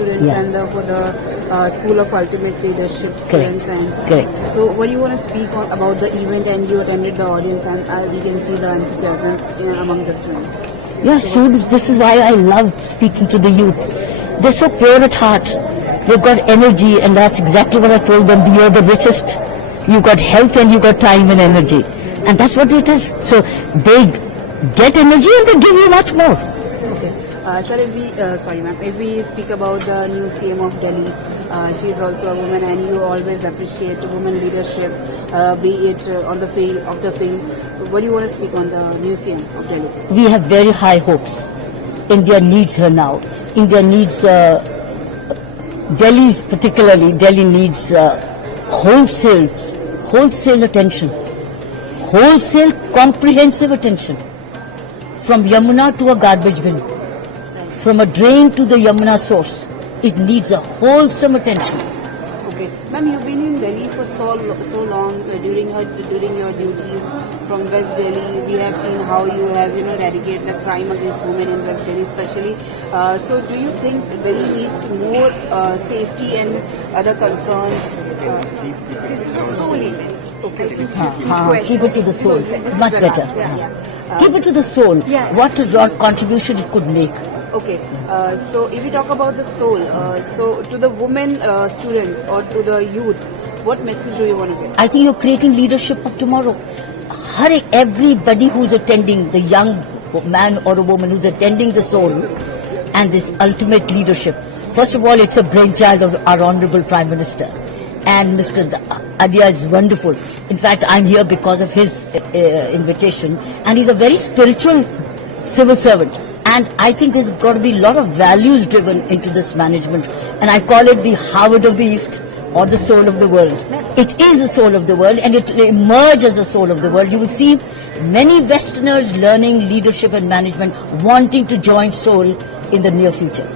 students and for the School of Ultimate Leadership students. Correct. So, what do you want to speak on about the event? And you attended the audience, and we can see the enthusiasm among the students. Yeah, students, this is why I love speaking to the youth. They're so pure at heart. They've got energy, and that's exactly what I told them. You're the richest. You've got health and you've got time and energy. And that's what it is. So they get energy and they give you much more. Okay. Sir, if we speak about the new CM of Delhi, she is also a woman, and you always appreciate women leadership, be it on the field, off the field. What do you want to speak on the new CM of Delhi? We have very high hopes. India needs her now. India needs, Delhi particularly, Delhi needs wholesale attention. Wholesale, comprehensive attention. From Yamuna to a garbage bin. From a drain to the Yamuna source. It needs a wholesome attention. Okay. Ma'am, you've been in Delhi for so long during your duties from West Delhi. We have seen how you have, eradicated the crime against women in West Delhi especially. So do you think Delhi needs more safety and other concern? This is a soul event. Okay. Keep it to the soul. Much better. Keep it to the soul. What contribution it could make. Okay, so if we talk about the soul, so to the women students or to the youth, what message do you want to give? I think you're creating leadership of tomorrow. Everybody who's attending, the young man or a woman who's attending the soul and this ultimate leadership. First of all, it's a brainchild of our Honorable Prime Minister. And Mr. Adya is wonderful. In fact, I'm here because of his invitation. And he's a very spiritual civil servant. And I think there's got to be a lot of values driven into this management. And I call it the Harvard of the East or the soul of the world. It is the soul of the world, and it will emerge as the soul of the world. You will see many Westerners learning leadership and management, wanting to join soul in the near future.